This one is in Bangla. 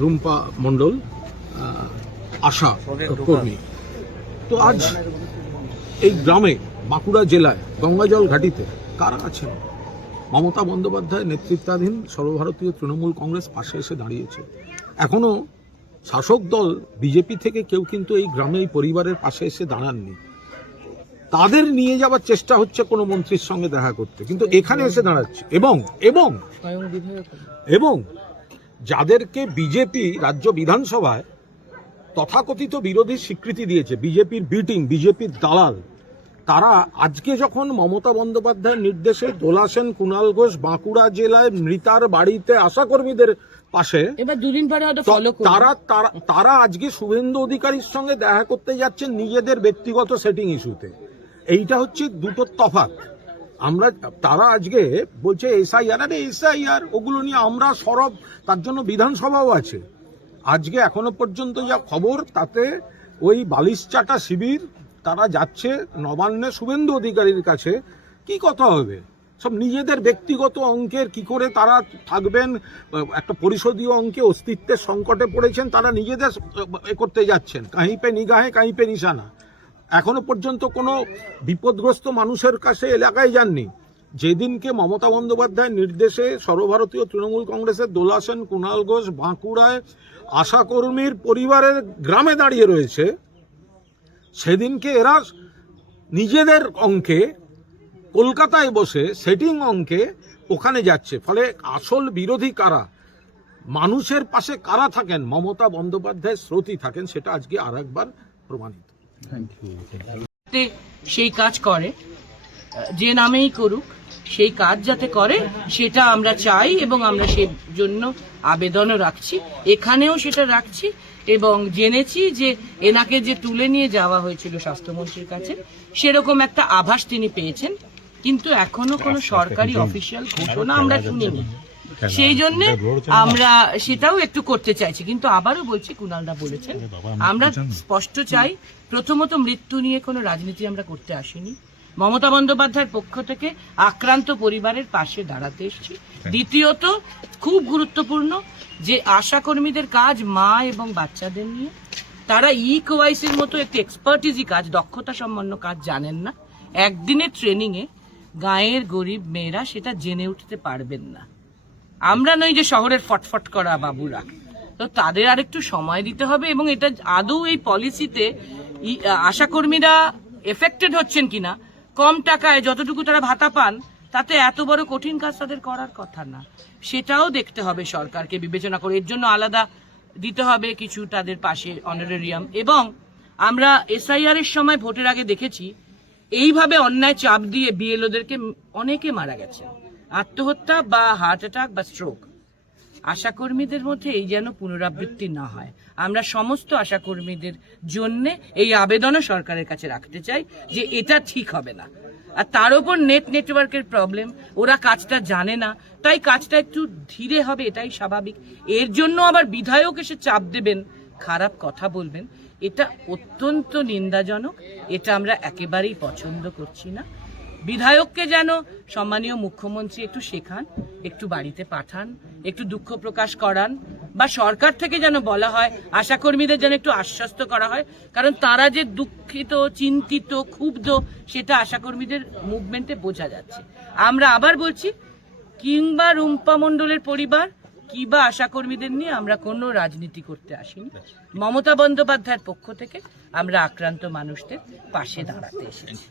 রুম্পা মণ্ডল আশা কর্মী। তো আজ এই গ্রামে বাঁকুড়া জেলায় গঙ্গাজল ঘাটিতে কারা আছেন? মমতা বন্দ্যোপাধ্যায় নেতৃত্বাধীন সর্বভারতীয় তৃণমূল কংগ্রেস পাশে এসে দাঁড়িয়েছে। এখনো শাসক দল বিজেপি থেকে কেউ কিন্তু এই গ্রামে এই পরিবারের পাশে এসে দাঁড়াননি। তাদের নিয়ে যাওয়ার চেষ্টা হচ্ছে কোনো মন্ত্রীর সঙ্গে দেখা করতে, কিন্তু এখানে এসে দাঁড়াচ্ছে। এবং যাদেরকে বিজেপি রাজ্য বিধানসভায় তথাকথিত বিরোধী স্বীকৃতি দিয়েছে, বিজেপির বি টিম, বিজেপির দালাল, তারা আজকে যখন মমতা বন্দ্যোপাধ্যায়ের নির্দেশে দোলা সেন, কুণাল ঘোষ বাঁকুড়া জেলায় মৃতার বাড়িতে আশাকর্মীদের পাশে, তারা আজকে শুভেন্দু অধিকারীর সঙ্গে দেখা করতে যাচ্ছেন নিজেদের ব্যক্তিগত সেটিং ইস্যুতে। এইটা হচ্ছে দুটো তফাৎ। তারা আজকে বলছে এসআইআর, ওগুলো নিয়ে আমরা সরব, তার জন্য বিধানসভাও আছে। আজকে এখনো পর্যন্ত যা খবর, তাতে ওই বালিশচাটা শিবির তারা যাচ্ছে নবান্নে শুভেন্দু অধিকারীর কাছে। কি কথা হবে? সব নিজেদের ব্যক্তিগত অঙ্কের, কি করে তারা থাকবেন, একটা পরিষদীয় অঙ্কে অস্তিত্বের সংকটে পড়েছেন, তারা নিজেদের করতে যাচ্ছেন। কাहीं পে নিগাহে কাहीं পে নিশানা। এখনো পর্যন্ত কোনো বিপদগ্রস্ত মানুষের কাছে এলাকায় যাননি। যেদিনকে মমতা বন্দ্যোপাধ্যায়ের নির্দেশে সর্বভারতীয় তৃণমূল কংগ্রেসের দোলা সেন, কুণাল ঘোষ বাঁকুড়ায় আশাকর্মীর পরিবারের গ্রামে দাঁড়িয়ে রয়েছে, সেদিনকে এরা নিজেদের অঙ্কে কলকাতায় বসে সেটিং অঙ্কে ওখানে যাচ্ছে। ফলে আসল বিরোধী কারা, মানুষের পাশে কারা থাকেন, মমতা বন্দ্যোপাধ্যায়ের স্রোতই থাকেন, সেটা আজকে আর একবার প্রমাণিত। সেই কাজ করে, যে নামেই করুক, সেই কাজ যাতে করে সেটা আমরা চাই এবং আমরা সেই জন্য আবেদনও রাখছি, এখানেও সেটা রাখছি। এবং জেনেছি যে এনাকে যে তুলে নিয়ে যাওয়া হয়েছিল স্বাস্থ্যমন্ত্রীর কাছে, সেরকম একটা আভাস তিনি পেয়েছেন, কিন্তু এখনো কোনো সরকারি অফিসিয়াল ঘোষণা আমরা শুনিনি। সেই জন্য আমরা সেটাও একটু করতে চাইছি। কিন্তু আবারও বলছি, কুণালদা বলেছেন, আমরা স্পষ্ট চাই, প্রথমত মৃত্যু নিয়ে কোনো রাজনীতি আমরা করতে আসিনি। মমতা বন্দ্যোপাধ্যায়ের পক্ষ থেকে আক্রান্ত পরিবারের পাশে দাঁড়াতে এসেছি। দ্বিতীয়ত, খুব গুরুত্বপূর্ণ যে আশাকর্মীদের কাজ মা এবং বাচ্চাদের নিয়ে, তারা ইকোয়াইসির মতো একটি এক্সপার্টিজি কাজ, দক্ষতা সম্পন্ন কাজ জানেন না। একদিনের ট্রেনিংয়ে গাঁয়ের গরিব মেয়েরা সেটা জেনে উঠতে পারবেন না। আমরা নই যে শহরের ফটফট করা বাবুরা, তো তাদের আরেকটু সময় দিতে হবে। এবং এটা আদৌ এই পলিসিতে আশাকর্মীরা এফেক্টেড হচ্ছেন কিনা, কম টাকায় যতটুকু তারা ভাতা পান, তাতে এত বড় কঠিন কাজ তাদের করার কথা না, সেটাও দেখতে হবে সরকারকে বিবেচনা করে। এর জন্য আলাদা দিতে হবে কিছু তাদের পাশে অনারেরিয়াম। এবং আমরা এসআইআর এর সময় ভোটের আগে দেখেছি, এইভাবে অন্যায় চাপ দিয়ে বিএলওদেরকে অনেকে মারা গেছে, আত্মহত্যা বা হার্ট অ্যাটাক বা স্ট্রোক। আশাকর্মীদের মধ্যে এই যেন পুনরাবৃত্তি না হয়। আমরা সমস্ত আশাকর্মীদের জন্য এই আবেদনও সরকারের কাছে রাখতে চাই যে এটা ঠিক হবে না। আর তার উপর নেটওয়ার্কের প্রবলেম, ওরা কাজটা জানে না, তাই কাজটা একটু ধীরে হবে, এটাই স্বাভাবিক। এর জন্য আবার বিধায়ক এসে চাপ দেবেন, খারাপ কথা বলবেন, এটা অত্যন্ত নিন্দাজনক। এটা আমরা একেবারেই পছন্দ করছি না। বিধায়ককে যেন সম্মানীয় মুখ্যমন্ত্রী একটু শেখান, একটু বাড়িতে পাঠান, একটু দুঃখ প্রকাশ করান, বা সরকার থেকে যেন বলা হয়, আশাকর্মীদের যেন একটু আশ্বস্ত করা হয়। কারণ তারা যে দুঃখিত, চিন্তিত, ক্ষুব্ধ, সেটা আশাকর্মীদের মুভমেন্টে বোঝা যাচ্ছে। আমরা আবার বলছি, কিংবা রুম্পা মণ্ডলের পরিবার কিংবা আশাকর্মীদের নিয়ে আমরা কোনো রাজনীতি করতে আসিনি। মমতা বন্দ্যোপাধ্যায়ের পক্ষ থেকে আমরা আক্রান্ত মানুষদের পাশে দাঁড়াতে এসেছি।